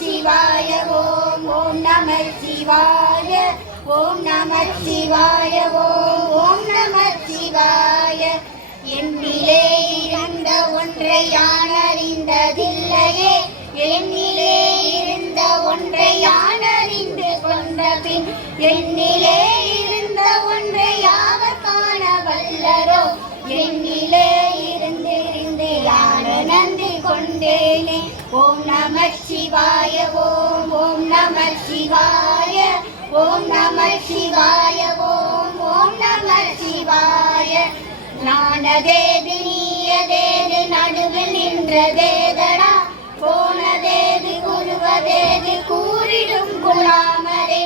சிவாய ஓம் ஓம் நம சிவாய ஓம் நம சிவாய ஓம் நம சிவாய. என்னிலே இருந்த ஒன்றை யான் அறிந்ததில்லையே, என்னிலே இருந்த ஒன்றை யான் அறிந்து கொண்ட பின் என்னிலே இருந்த ஒன்றை யாவர் காண வல்லரோ. என்னிலே இருந்து யான் நன்றி கொண்டேனே. ஓம் நம சிவாய ஓம் ஓம் நம சிவாய ஓம் நம சிவாய ஓம் நம சிவாய. நானதேது நீயதேது நடுவில் நின்றதேதடா, போனதேது குருவதேது கூறிடும் குலாமரே.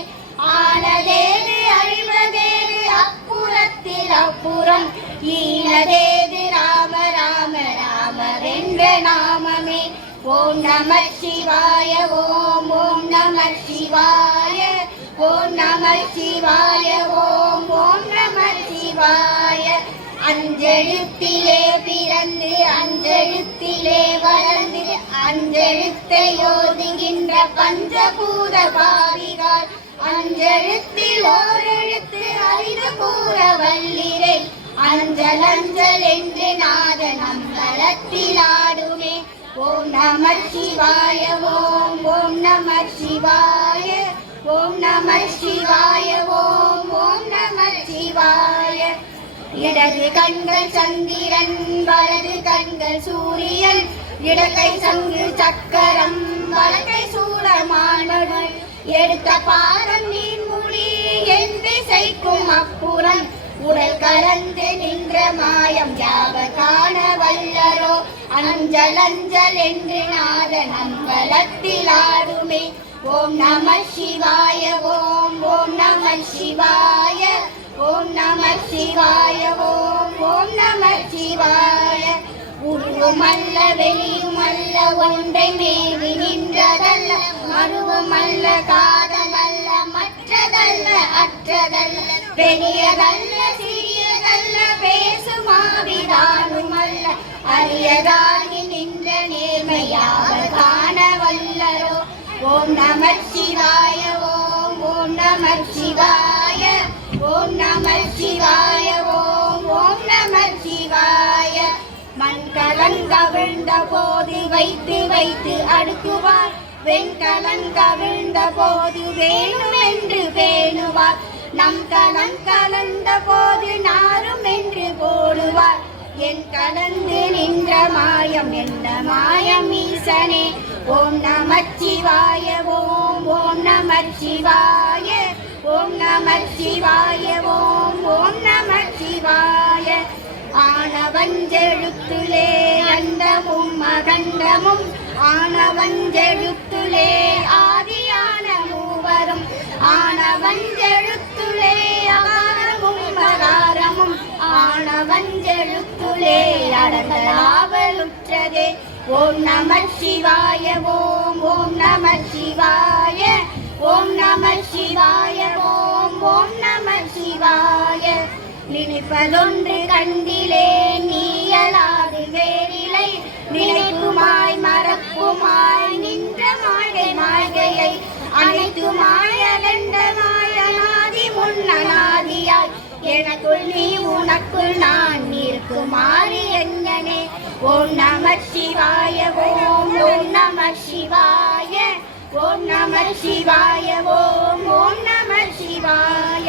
ஆனதேது அழிவதேது அப்புறத்தில் அப்புறம், ஈனதேது ராம ராம ராமரென்ற நாமமே. ஓம் நம சிவாய ஓம் ஓம் நம சிவாய ஓம் நம சிவாய ஓம் நம சிவாய. அஞ்செழுத்திலே பிறந்து அஞ்செழுத்திலே வளர்ந்து அஞ்செழுத்தை ஓதுகின்ற பஞ்சபூத பாவிகார், அஞ்செழுத்தில் ஓரெழுத்து அறிந்து கூற வல்லிரே. அஞ்சல் அஞ்சல் என்று நாதன் அம்பலத்தில் ஆடுமே. ஓம் நம சிவாய ஓம் நம சிவாய ஓம் நம சிவாய ஓம் நம சிவாய. இடது கண்கள் சந்திரன் வலது கண்கள் சூரியன், இடக்கை சங்கு சக்கரம் வலக்கை சூலமானவன், எடுத்த பாரம் நீர்மூடி என் திசைக்கும் அப்புறம், உடல் கலந்து நின்ற மாயம் யாவர் காண வல்லரோ. அஞ்சல் அஞ்சல் என்று நாதன் அம்பலத்தில் ஆடுமே. ஓம் நம சிவாய ஓம் நம சிவாய ஓம் நம சிவாய ஓம் நம சிவாய. உருவமல்ல வெளியுமல்ல ஒன்றை மேவி நின்றதல்ல, மருவமல்ல காதலல்ல மற்றதல்ல அற்றதல்ல, பெரியதல்ல சிறியதல்ல பேசுமாவிதானுமல்ல, அரியதாகி நின்ற நேர்மையாவர் காண வல்லரோ. ஓம் நம சிவாய ஓம் நம சிவாய ஓம் நம சிவாய ஓம் நம சிவாய. மண் கலங்கவிழ்ந்த போது வைத்து வைத்து அடுக்குவார், வெண்கலங்கவிழ்ந்த போது வேணும் என்று பேணுவார், நம் கலந்த போது நாரும் என்று போடுவார். என் கலந்து நின்ற மாயம் என்ன மாயம் ஈசனே. ஓம் நம சிவாய ஓம் நம சிவாய ஓம் நம சிவாய ஓம் நம சிவாய. ஆனவஞ்செழுத்துலே அண்டமும் அகண்டமும், ஆனவஞ்செழுத்துலே ஆதியான மூவரும், ஆனவஞ்செழுத்துலே அகாரமும் மகாரமும், ஆனவஞ்செழுத்துலே அடங்கலாவலுற்றதே. ஓம் நம சிவாய ஓம் நம சிவாய ஓம் நம சிவாய ஓம் நம சிவாய. நினைப்பதொன்று கண்டிலே நீயலாது வேறிலை, நினைப்புமாய் மறப்புமாய் நின்ற மாயை மாயையை, அனைத்துமாய் அகண்ட மாயனாதி முன்னனாதியாய், எனக்குள் நீ உனக்குள் நான் இருக்குமாறு எங்கனே. ஓம் நம சிவாய ஓம் நம சிவாய ஓம் நம சிவாய ஓம் நம சிவாய.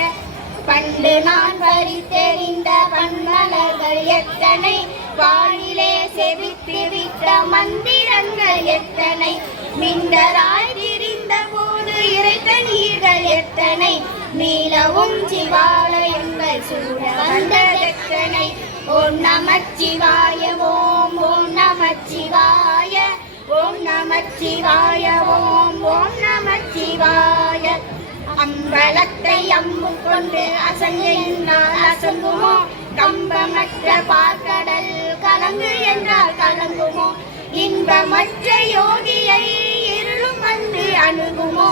பண்டு நான் வரி தெரிந்த பன்மலர்கள் எத்தனை, வாழிலே செவித்து விட்ட மந்திரங்கள் எத்தனை, மிண்டராய் திரிந்த போது இறைத்த நீர்கள் எத்தனை, நீலவும் சிவாலயங்கள் சூழ வந்ததெத்தனை. ஓம் நம சிவாய ஓம் நம சிவாய ஓம் நம சிவாய ஓம் நம சிவாய. அம்பலத்தை அம்பு கொண்டு அசங்கையினால் அசங்குமோ, கம்பமற்ற பார்க்கடல் கலங்கு என்றால் கலங்குமோ, இன்பமற்ற யோகியை இருளும் வந்து அணுகுமோ.